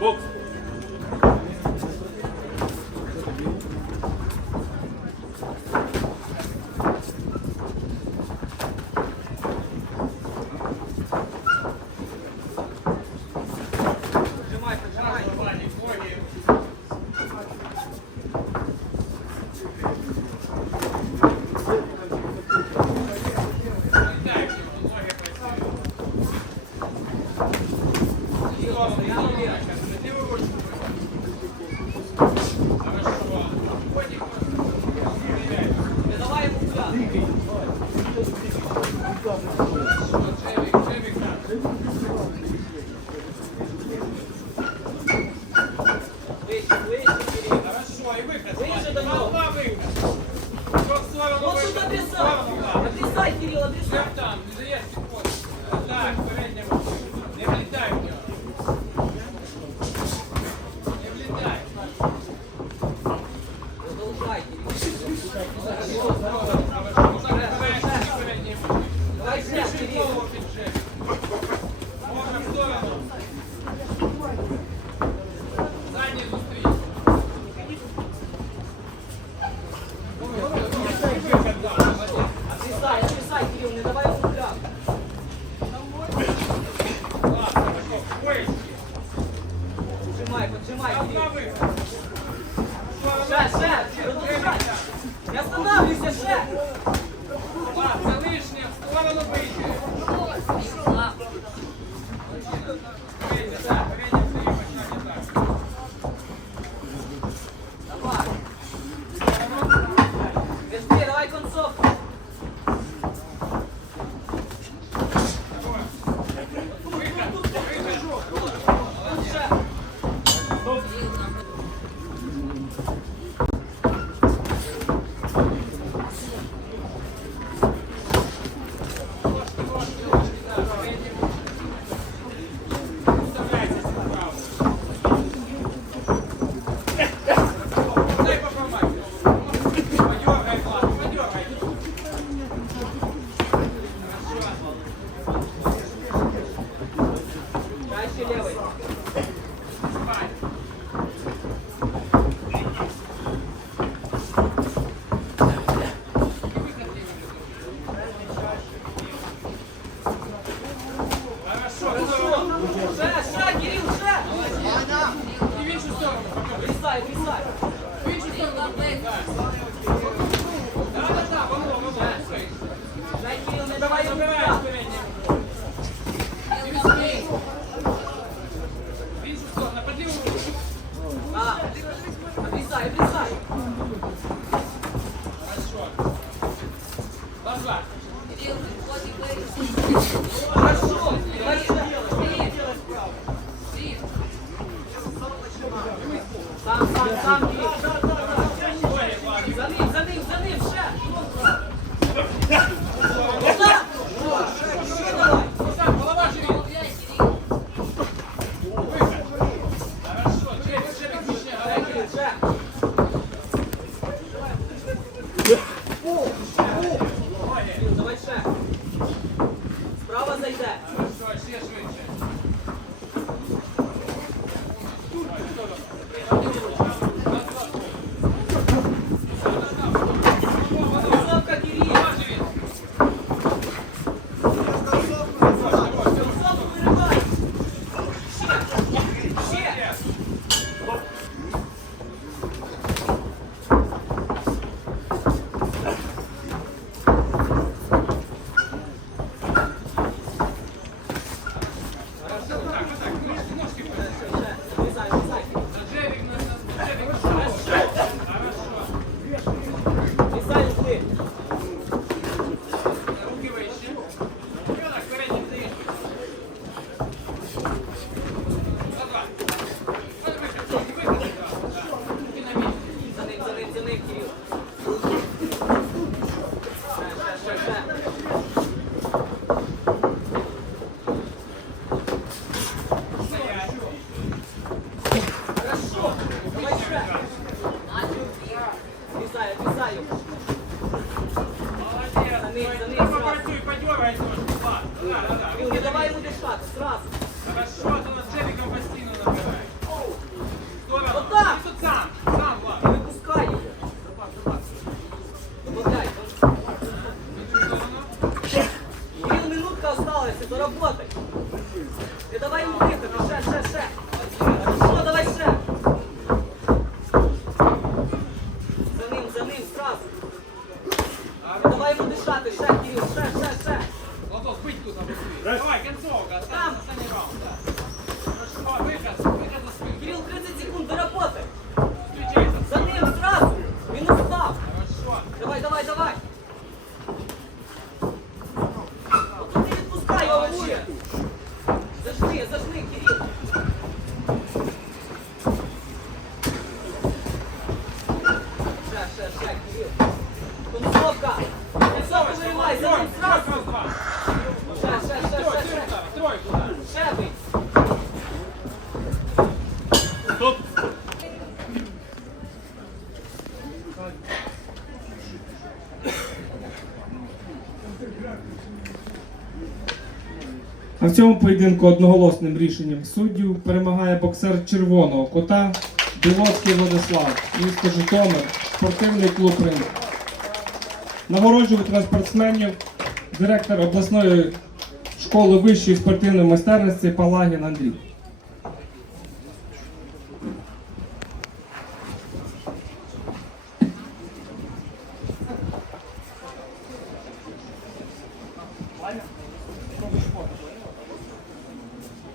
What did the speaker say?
Бокс! Yeah. не даєш підходити. Так, передня Не влітай в нього. Не влітай. Продовжайте. Давай сядь, Кирилл. Можна в сторону. Задні зустріч. Отрисай, отрисай, Кирилл, не давай Я становлюся ще! Залишня, вставай на лобище! Хорошо. Хорошо. сам. Thank you. Е, давай йому вихопи, ще, ще, ще. За ним, за ним, зразу. Давай йому ще, Кирил, ще, ще, ще. Ото спить тут. Давай, кінцовка. Зажми, зажми, Кирил. Ще, ще, ще, Кирил. Концовка. Концовку виривай, за ним Раз, зразу. раз, два. Ще, ще, ще, ще, ще. стой, туда. Ще бий. А в цьому поєдинку одноголосним рішенням суддів перемагає боксер червоного кота Білоцький Владислав, місто Житомир, спортивний клуб Ринок. Нагороджуватиме спортсменів директор обласної школи вищої спортивної майстерності Палагін Андрій.